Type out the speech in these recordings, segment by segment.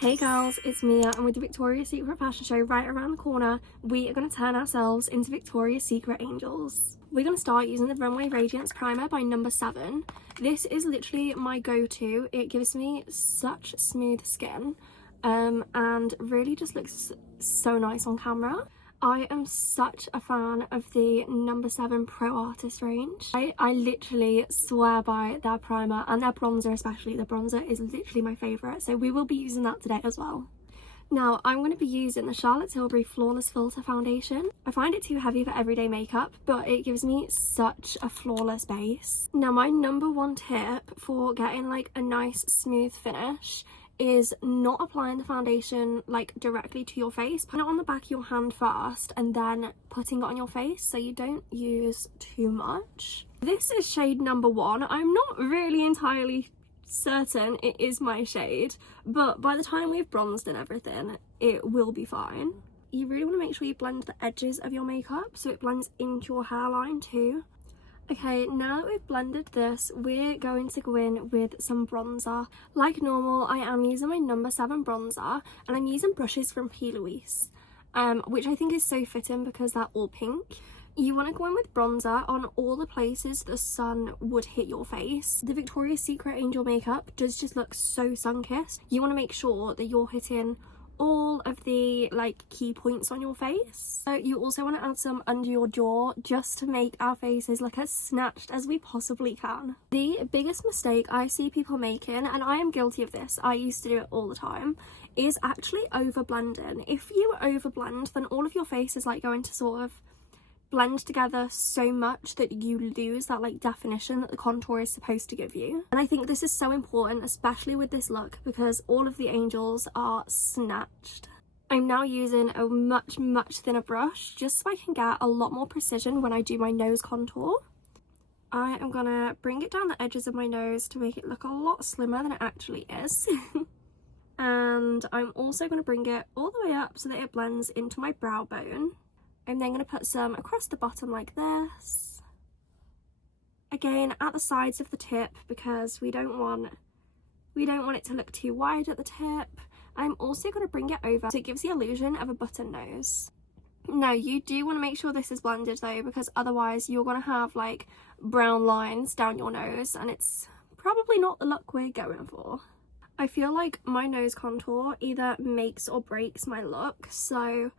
Hey girls, it's Mia, and with the Victoria's Secret fashion show right around the corner, we are going to turn ourselves into Victoria's Secret angels. We're going to start using the Runway Radiance Primer by number 7. This is literally my go-to. It gives me such smooth skin and really just looks so nice on camera. I am such a fan of the number 7 Pro Artist range. I literally swear by their primer and their bronzer especially. The bronzer is literally my favourite, so we will be using that today as well. Now, I'm going to be using the Charlotte Tilbury Flawless Filter Foundation. I find it too heavy for everyday makeup, but it gives me such a flawless base. Now, my number 1 tip for getting like a nice smooth finish is not applying the foundation like directly to your face. Put it on the back of your hand first and then putting it on your face so you don't use too much. This is shade number 1. I'm not really entirely certain it is my shade, but by the time we've bronzed and everything, it will be fine. You really want to make sure you blend the edges of your makeup so it blends into your hairline too. Okay, now that we've blended this, we're going to go in with some bronzer. Like normal, I am using my number 7 bronzer, and I'm using brushes from P. Louise, which I think is so fitting because they're all pink. You want to go in with bronzer on all the places the sun would hit your face. The Victoria's Secret Angel makeup does just look so sun-kissed. You want to make sure that you're hitting all of the like key points on your face. So you also want to add some under your jaw just to make our faces look as snatched as we possibly can. The biggest mistake I see people making, and I am guilty of this, I used to do it all the time, is actually over blending. If you over blend, then all of your face is like going to sort of blend together so much that you lose that like definition that the contour is supposed to give you. And I think this is so important, especially with this look, because all of the angels are snatched. I'm now using a much thinner brush just so I can get a lot more precision when I do my nose contour. I am gonna bring it down the edges of my nose to make it look a lot slimmer than it actually is. And I'm also going to bring it all the way up so that it blends into my brow bone. I'm then going to put some across the bottom like this. Again, at the sides of the tip because we don't want it to look too wide at the tip. I'm also going to bring it over so it gives the illusion of a button nose. Now, you do want to make sure this is blended though, because otherwise you're going to have like brown lines down your nose and it's probably not the look we're going for. I feel like my nose contour either makes or breaks my look, so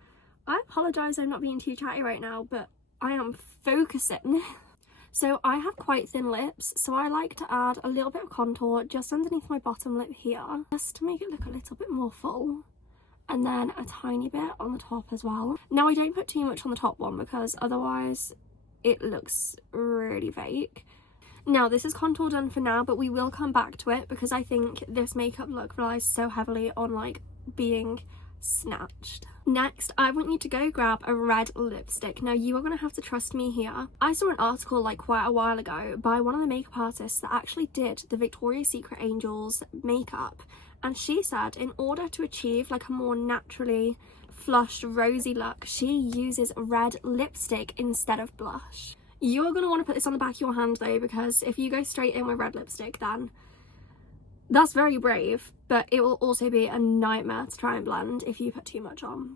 I apologise I'm not being too chatty right now, but I am focusing. So I have quite thin lips, so I like to add a little bit of contour just underneath my bottom lip here, just to make it look a little bit more full. And then a tiny bit on the top as well. Now I don't put too much on the top one because otherwise it looks really fake. Now this is contour done for now, but we will come back to it because I think this makeup look relies so heavily on like being snatched. Next, I want you to go grab a red lipstick. Now you are going to have to trust me here. I saw an article like quite a while ago by one of the makeup artists that actually did the Victoria's Secret Angels makeup, and she said in order to achieve like a more naturally flushed rosy look, she uses red lipstick instead of blush. You're going to want to put this on the back of your hand though, because if you go straight in with red lipstick, then that's very brave, but it will also be a nightmare to try and blend if you put too much on.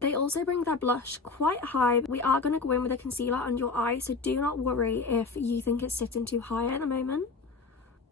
They also bring their blush quite high. We are going to go in with a concealer under your eye, so do not worry if you think it's sitting too high at the moment.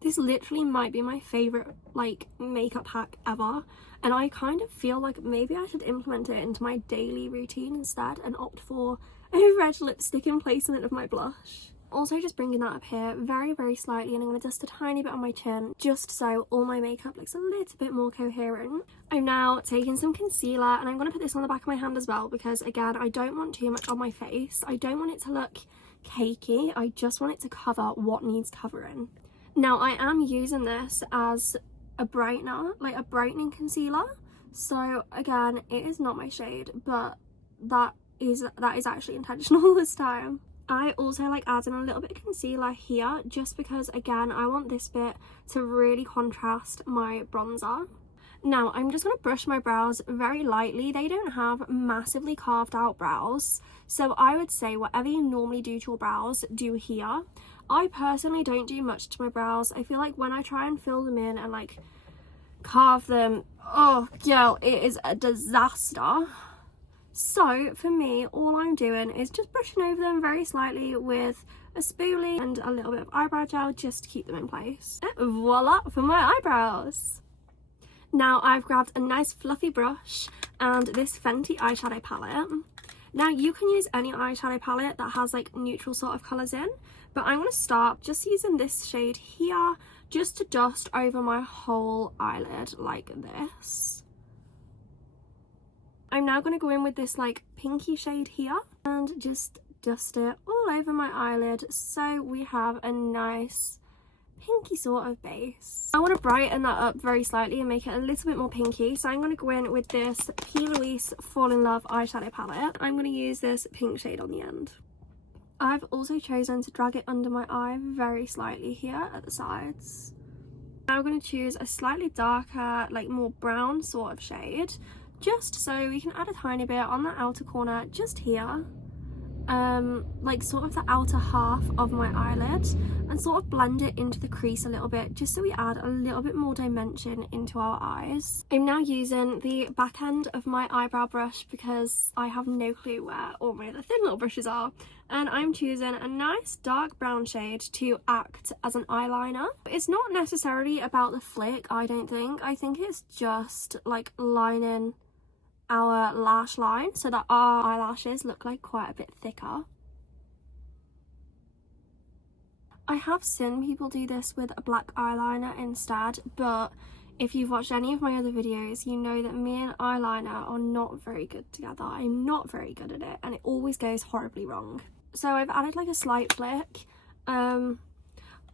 This literally might be my favourite like makeup hack ever, and I kind of feel like maybe I should implement it into my daily routine instead and opt for a red lipstick in placement of my blush. Also just bringing that up here very slightly, and I'm going to dust a tiny bit on my chin just so all my makeup looks a little bit more coherent. I'm now taking some concealer and I'm going to put this on the back of my hand as well because again I don't want too much on my face. I don't want it to look cakey, I just want it to cover what needs covering. Now I am using this as a brightener, like a brightening concealer, so again it is not my shade, but that is actually intentional this time. I also like adding a little bit of concealer here just because again I want this bit to really contrast my bronzer. Now I'm just going to brush my brows very lightly. They don't have massively carved out brows, so I would say whatever you normally do to your brows, do here. I personally don't do much to my brows. I feel like when I try and fill them in and like carve them, oh girl, it is a disaster. So for me, all I'm doing is just brushing over them very slightly with a spoolie and a little bit of eyebrow gel just to keep them in place. And voila for my eyebrows. Now I've grabbed a nice fluffy brush and this Fenty eyeshadow palette. Now you can use any eyeshadow palette that has like neutral sort of colours in, but I'm going to start just using this shade here just to dust over my whole eyelid like this. I'm now going to go in with this like pinky shade here and just dust it all over my eyelid so we have a nice pinky sort of base. I want to brighten that up very slightly and make it a little bit more pinky, so I'm going to go in with this P. Louise Fall in Love eyeshadow palette. I'm going to use this pink shade on the end. I've also chosen to drag it under my eye very slightly here at the sides. Now I'm going to choose a slightly darker, like more brown sort of shade, just so we can add a tiny bit on the outer corner just here, like sort of the outer half of my eyelid, and sort of blend it into the crease a little bit just so we add a little bit more dimension into our eyes. I'm now using the back end of my eyebrow brush because I have no clue where all my other thin little brushes are, and I'm choosing a nice dark brown shade to act as an eyeliner. It's not necessarily about the flick, I don't think. I think it's just like lining our lash line so that our eyelashes look like quite a bit thicker. I have seen people do this with a black eyeliner instead, but if you've watched any of my other videos, you know that me and eyeliner are not very good together. I'm not very good at it and it always goes horribly wrong. So I've added like a slight flick.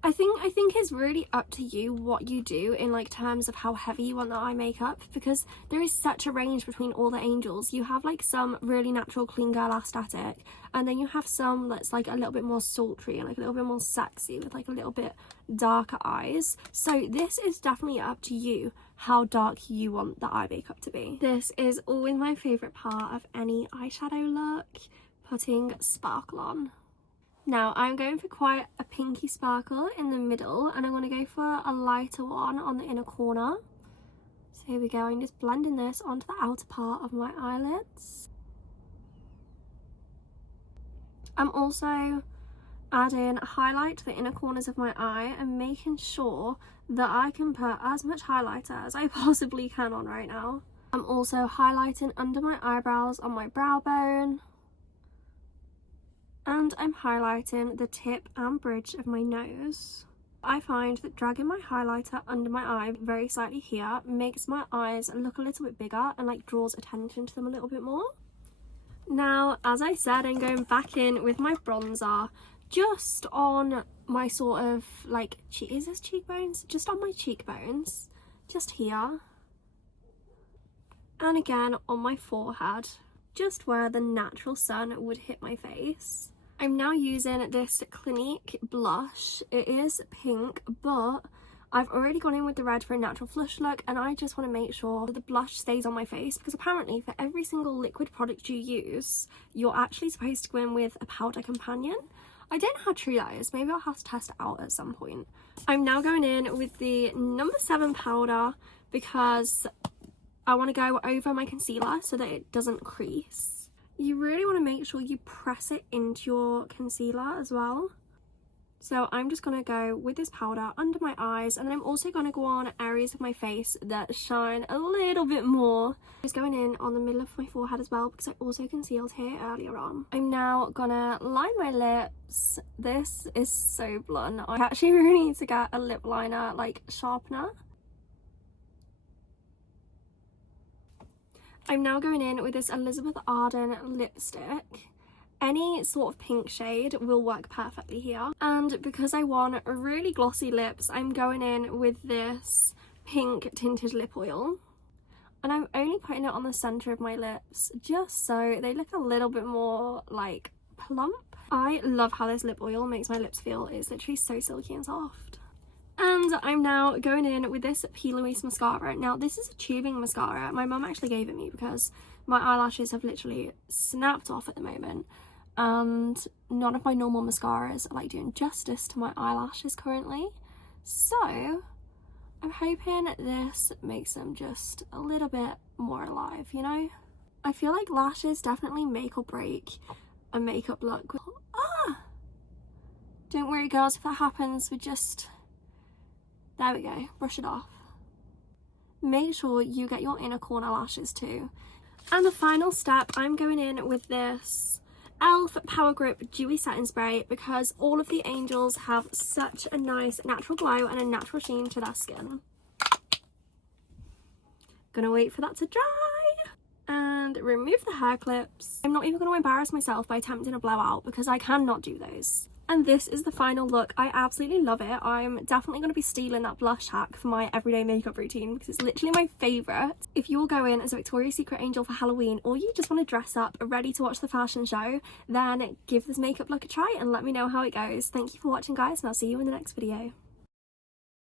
I think it's really up to you what you do in like terms of how heavy you want the eye makeup, because there is such a range between all the angels. You have like some really natural clean girl aesthetic, and then you have some that's like a little bit more sultry and like a little bit more sexy with like a little bit darker eyes. So this is definitely up to you how dark you want the eye makeup to be. This is always my favourite part of any eyeshadow look, putting sparkle on. Now I'm going for quite a pinky sparkle in the middle, and I'm going to go for a lighter one on the inner corner. So here we go, I'm just blending this onto the outer part of my eyelids. I'm also adding a highlight to the inner corners of my eye and making sure that I can put as much highlighter as I possibly can on right now. I'm also highlighting under my eyebrows on my brow bone. And I'm highlighting the tip and bridge of my nose. I find that dragging my highlighter under my eye very slightly here makes my eyes look a little bit bigger and like draws attention to them a little bit more. Now, as I said, I'm going back in with my bronzer just on my sort of like, is this cheekbones? Just on my cheekbones, just here. And again on my forehead, just where the natural sun would hit my face. I'm now using this Clinique blush. It is pink, but I've already gone in with the red for a natural flush look, and I just want to make sure that the blush stays on my face, because apparently for every single liquid product you use, you're actually supposed to go in with a powder companion. I don't know how true that is. Maybe I'll have to test it out at some point. I'm now going in with the number 7 powder because I want to go over my concealer so that it doesn't crease. You really want to make sure you press it into your concealer as well. So I'm just going to go with this powder under my eyes, and then I'm also going to go on areas of my face that shine a little bit more. Just going in on the middle of my forehead as well, because I also concealed here earlier on. I'm now gonna line my lips. This is so blunt. I actually really need to get a lip liner like sharpener. I'm now going in with this Elizabeth Arden lipstick. Any sort of pink shade will work perfectly here. And because I want really glossy lips, I'm going in with this pink tinted lip oil. And I'm only putting it on the centre of my lips just so they look a little bit more like plump. I love how this lip oil makes my lips feel. It's literally so silky and soft. And I'm now going in with this P. Louise mascara. Now this is a tubing mascara. My mum actually gave it me because my eyelashes have literally snapped off at the moment. and none of my normal mascaras are like doing justice to my eyelashes currently. So I'm hoping this makes them just a little bit more alive, you know? I feel like lashes definitely make or break a makeup look. Don't worry girls, if that happens, we just, there we go, brush it off. Make sure you get your inner corner lashes too. And the final step, I'm going in with this e.l.f. Power Grip Dewy Setting Spray because all of the angels have such a nice natural glow and a natural sheen to their skin. Gonna wait for that to dry and remove the hair clips. I'm not even going to embarrass myself by attempting a blowout because I cannot do those. And this is the final look. I absolutely love it. I'm definitely going to be stealing that blush hack for my everyday makeup routine because it's literally my favourite. If you're going as a Victoria's Secret angel for Halloween, or you just want to dress up ready to watch the fashion show, then give this makeup look a try and let me know how it goes. Thank you for watching guys, and I'll see you in the next video.